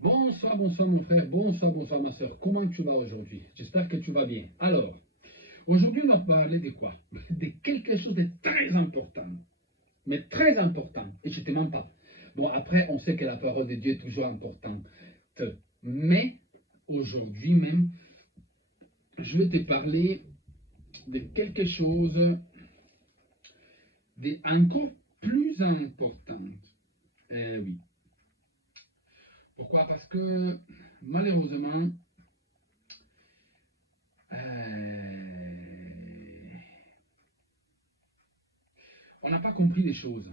Bonsoir, bonsoir mon frère, bonsoir, bonsoir ma soeur. Comment tu vas aujourd'hui? J'espère que tu vas bien. Alors, aujourd'hui on va parler de quoi? De quelque chose de très important, mais très important, et je ne te mens pas. Bon, après, on sait que la parole de Dieu est toujours importante, mais aujourd'hui même, je vais te parler de quelque chose de encore plus important. Oui. Pourquoi? Parce que malheureusement, on n'a pas compris les choses.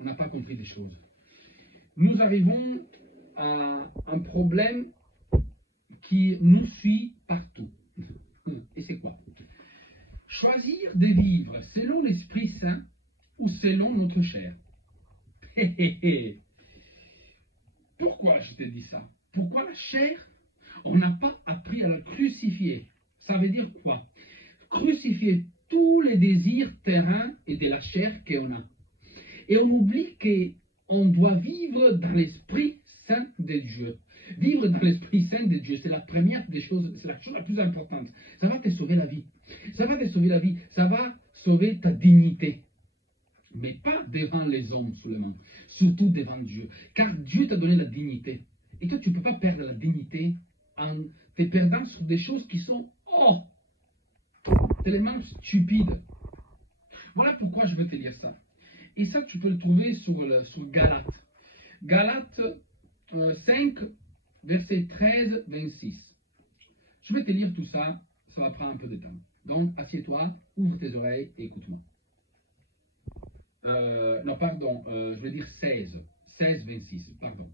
On n'a pas compris les choses. Nous arrivons à un problème qui nous suit partout. Et c'est quoi? Choisir de vivre selon l'Esprit Saint ou selon notre chair. Pourquoi je te dis ça? Pourquoi la chair? On n'a pas appris à la crucifier. Ça veut dire quoi? Crucifier tous les désirs terrains et de la chair qu'on a. Et on oublie qu'on doit vivre dans l'Esprit Saint de Dieu. Vivre dans l'Esprit Saint de Dieu, c'est la première des choses, c'est la chose la plus importante. Ça va te sauver la vie. Ça va te sauver la vie. Ça va sauver ta dignité. Mais pas devant les hommes seulement, surtout devant Dieu. Car Dieu t'a donné la dignité. Et toi, tu ne peux pas perdre la dignité en te perdant sur des choses qui sont, tellement stupides. Voilà pourquoi je veux te lire ça. Et ça, tu peux le trouver sur Galates. Galates 5, verset 13, 26. Je vais te lire tout ça, ça va prendre un peu de temps. Donc, assieds-toi, ouvre tes oreilles et écoute-moi. Non, pardon, je vais dire 16, 26, pardon.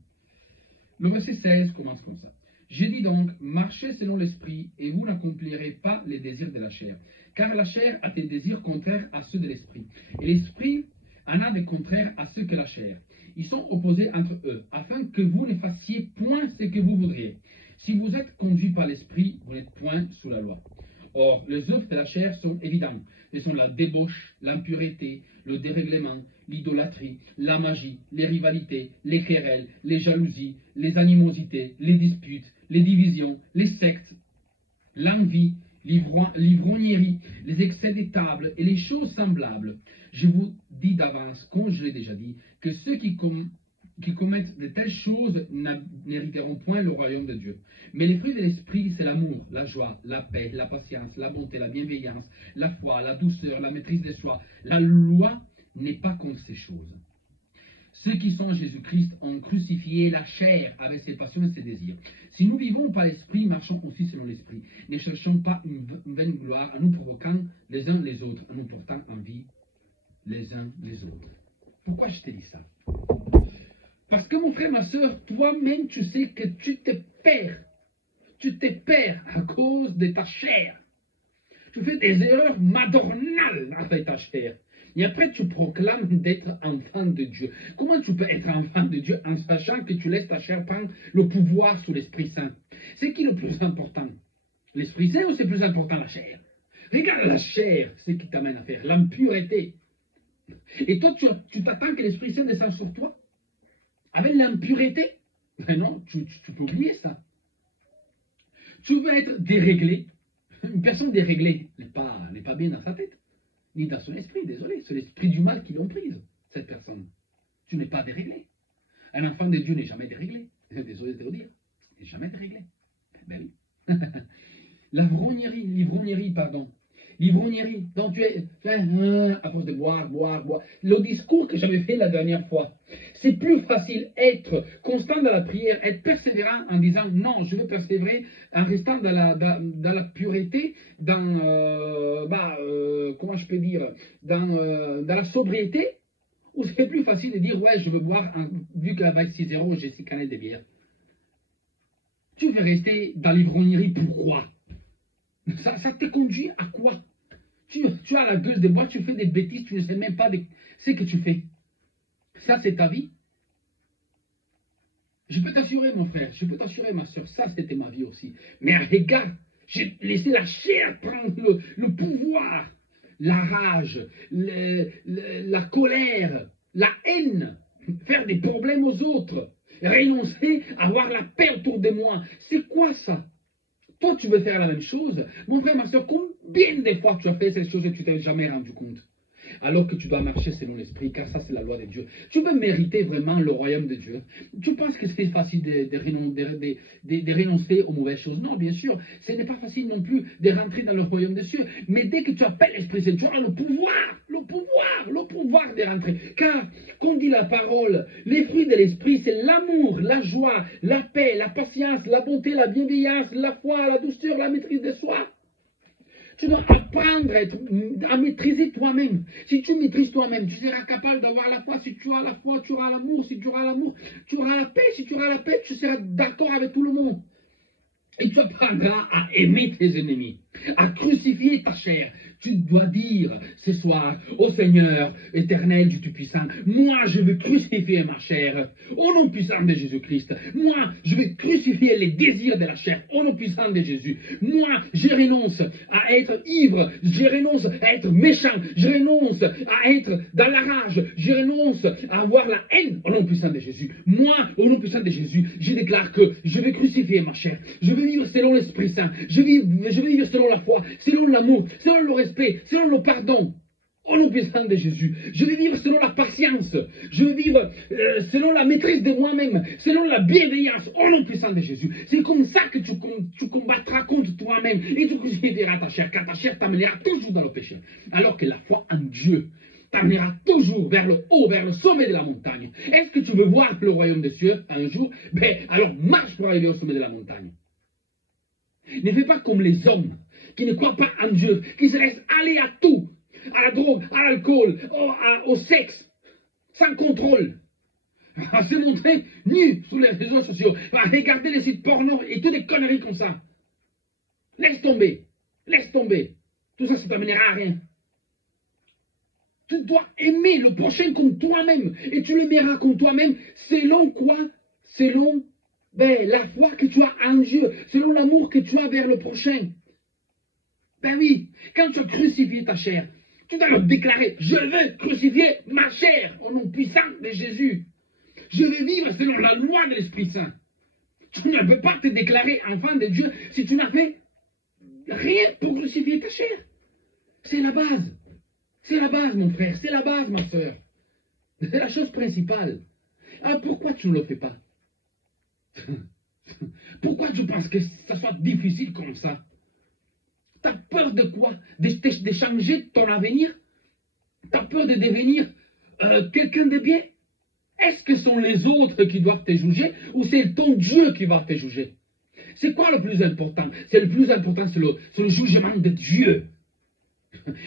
Le verset 16 commence comme ça. Je dis donc, marchez selon l'esprit, et vous n'accomplirez pas les désirs de la chair. Car la chair a des désirs contraires à ceux de l'esprit. Et l'esprit en a des contraires à ceux que la chair. Ils sont opposés entre eux, afin que vous ne fassiez point ce que vous voudriez. Si vous êtes conduit par l'esprit, vous n'êtes point sous la loi. Or, les œuvres de la chair sont évidentes. Ce sont la débauche, l'impureté, le dérèglement, l'idolâtrie, la magie, les rivalités, les querelles, les jalousies, les animosités, les disputes, les divisions, les sectes, l'envie, l'ivrognerie, les excès des tables et les choses semblables. Je vous dis d'avance, comme je l'ai déjà dit, que ceux qui commettent de telles choses n'hériteront point le royaume de Dieu. Mais les fruits de l'esprit, c'est l'amour, la joie, la paix, la patience, la bonté, la bienveillance, la foi, la douceur, la maîtrise de soi. La loi n'est pas contre ces choses. Ceux qui sont en Jésus-Christ ont crucifié la chair avec ses passions et ses désirs. Si nous vivons par l'esprit, marchons aussi selon l'esprit. Ne cherchons pas une vaine gloire en nous provoquant les uns les autres, en nous portant en vie les uns les autres. Pourquoi je te dis ça? Parce que mon frère, ma soeur, toi-même, tu sais que tu te perds. Tu te perds à cause de ta chair. Tu fais des erreurs madornales avec ta chair. Et après, tu proclames d'être enfant de Dieu. Comment tu peux être enfant de Dieu en sachant que tu laisses ta chair prendre le pouvoir sous l'Esprit Saint? C'est qui le plus important? L'Esprit Saint ou c'est plus important la chair? Regarde la chair, c'est ce qui t'amène à faire l'impureté. Et toi, tu t'attends que l'Esprit Saint descende sur toi avec l'impureté? Mais non, tu peux oublier ça. Tu veux être déréglé. Une personne déréglée n'est pas bien dans sa tête, ni dans son esprit, désolé. C'est l'esprit du mal qui l'emprise, cette personne. Tu n'es pas déréglé. Un enfant de Dieu n'est jamais déréglé. Désolé de te le dire. Il n'est jamais déréglé. Ben oui. L'ivrognerie, pardon. L'ivrognerie. Donc tu es à cause de boire. Le discours que j'avais fait la dernière fois, c'est plus facile être constant dans la prière, être persévérant en disant non, je veux persévérer en restant dans la pureté, comment je peux dire, dans la sobriété, ou c'est plus facile de dire ouais, je veux boire, vu qu'avec 6 €, j'ai 6 canettes de bière. Tu veux rester dans l'ivrognerie, pourquoi? Ça te conduit à quoi? Tu as la gueule de bois, tu fais des bêtises, tu ne sais même pas ce que tu fais. Ça, c'est ta vie. Je peux t'assurer, mon frère, je peux t'assurer, ma soeur, ça, c'était ma vie aussi. Mais regarde, j'ai laissé la chair prendre le pouvoir, la rage, la colère, la haine, faire des problèmes aux autres, renoncer à avoir la paix autour de moi. C'est quoi ça? Toi, tu veux faire la même chose? Mon frère, ma soeur, combien de fois tu as fait cette chose et tu t'es jamais rendu compte? Alors que tu dois marcher selon l'esprit, car ça c'est la loi de Dieu. Tu veux mériter vraiment le royaume de Dieu? Tu penses que c'est facile de renoncer aux mauvaises choses? Non, bien sûr, ce n'est pas facile non plus de rentrer dans le royaume des cieux. Mais dès que tu appelles l'Esprit Saint, tu as le pouvoir de rentrer. Car, comme dit la parole, les fruits de l'Esprit, c'est l'amour, la joie, la paix, la patience, la bonté, la bienveillance, la foi, la douceur, la maîtrise de soi. Tu dois apprendre à maîtriser toi-même. Si tu maîtrises toi-même, tu seras capable d'avoir la foi. Si tu as la foi, tu auras l'amour. Si tu auras l'amour, tu auras la paix. Si tu auras la paix, tu seras d'accord avec tout le monde. Et tu apprendras à aimer tes ennemis, à crucifier ta chair. Tu dois dire ce soir, ô Seigneur éternel du Tout-Puissant, moi je veux crucifier ma chair au nom puissant de Jésus-Christ. Moi je vais crucifier les désirs de la chair au nom puissant de Jésus. Moi je renonce à être ivre, je renonce à être méchant, je renonce à être dans la rage, je renonce à avoir la haine au nom puissant de Jésus. Moi, au nom puissant de Jésus, je déclare que je vais crucifier ma chair. Je vais vivre selon l'Esprit Saint. Je vais vivre selon la foi, selon l'amour, selon le respect, selon le pardon. Au nom puissant de Jésus. Je vais vivre selon la patience. Je vais vivre selon la maîtrise de moi-même, selon la bienveillance. Au nom puissant de Jésus. C'est comme ça que tu combattras contre toi-même et tu crucifieras ta chair, car ta chair t'amènera toujours dans le péché. Alors que la foi en Dieu t'amènera toujours vers le haut, vers le sommet de la montagne. Est-ce que tu veux voir le royaume des cieux un jour? Ben, alors marche pour arriver au sommet de la montagne. Ne fais pas comme les hommes qui ne croient pas en Dieu, qui se laissent aller à tout, à la drogue, à l'alcool, au sexe, sans contrôle, à se montrer nus sur les réseaux sociaux, à regarder les sites porno et toutes des conneries comme ça. Laisse tomber, laisse tomber. Tout ça, ça ne t'amènera à rien. Tu dois aimer le prochain comme toi-même, et tu l'aimeras comme toi-même, selon quoi? Selon la foi que tu as en Dieu, selon l'amour que tu as vers le prochain. Ben oui, quand tu as crucifié ta chair, tu dois leur déclarer, je veux crucifier ma chair au nom puissant de Jésus. Je veux vivre selon la loi de l'Esprit Saint. Tu ne peux pas te déclarer enfant de Dieu si tu n'as fait rien pour crucifier ta chair. C'est la base. C'est la base, mon frère. C'est la base, ma soeur. C'est la chose principale. Alors pourquoi tu ne le fais pas? Pourquoi tu penses que ça soit difficile comme ça? T'as peur de quoi? De changer ton avenir? T'as peur de devenir quelqu'un de bien? Est-ce que ce sont les autres qui doivent te juger ou c'est ton Dieu qui va te juger? C'est quoi le plus important? C'est le plus important, c'est le jugement de Dieu.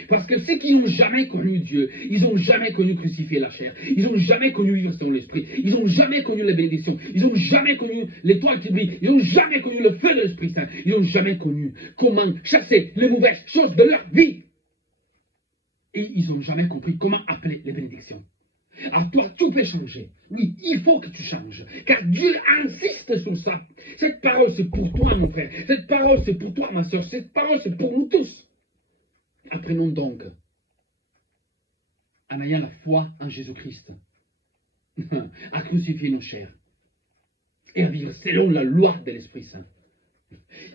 Parce que ceux qui n'ont jamais connu Dieu, ils n'ont jamais connu crucifier la chair, ils n'ont jamais connu vivre selon l'esprit, ils n'ont jamais connu les bénédictions, ils n'ont jamais connu l'étoile qui brille, ils n'ont jamais connu le feu de l'Esprit Saint, ils n'ont jamais connu comment chasser les mauvaises choses de leur vie. Et ils n'ont jamais compris comment appeler les bénédictions. À toi, tout peut changer. Oui, il faut que tu changes. Car Dieu insiste sur ça. Cette parole, c'est pour toi, mon frère. Cette parole, c'est pour toi, ma soeur. Cette parole, c'est pour nous tous. Apprenons donc, en ayant la foi en Jésus-Christ, à crucifier nos chairs et à vivre selon la loi de l'Esprit Saint.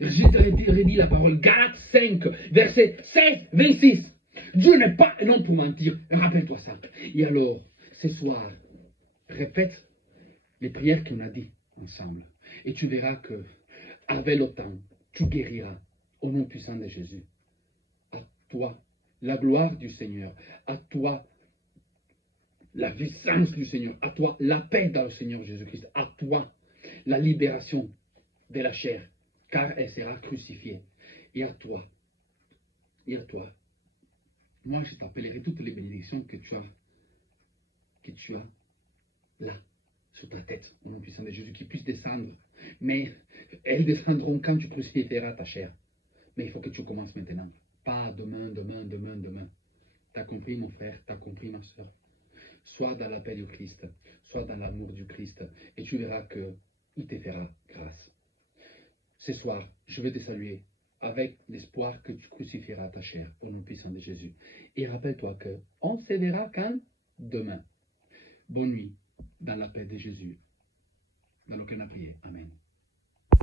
Je te redis la parole, Galates 5, verset 16, 26. Dieu n'est pas un homme pour mentir. Rappelle-toi ça. Et alors, ce soir, répète les prières qu'on a dit ensemble. Et tu verras que, avec le temps, tu guériras au nom puissant de Jésus. À toi, la gloire du Seigneur. À toi, la puissance du Seigneur. À toi, la paix dans le Seigneur Jésus-Christ. À toi, la libération de la chair, car elle sera crucifiée. Et à toi, moi je t'appellerai toutes les bénédictions que tu as là, sur ta tête, au nom puissant de Jésus, qui puissent descendre. Mais elles descendront quand tu crucifieras ta chair. Mais il faut que tu commences maintenant. Pas demain. T'as compris, mon frère? T'as compris, ma soeur? Sois dans la paix du Christ, sois dans l'amour du Christ, et tu verras qu'il te fera grâce. Ce soir, je vais te saluer avec l'espoir que tu crucifieras ta chair au nom puissant de Jésus. Et rappelle-toi que on se verra quand? Demain. Bonne nuit dans la paix de Jésus. dans lequel on a prié. Amen.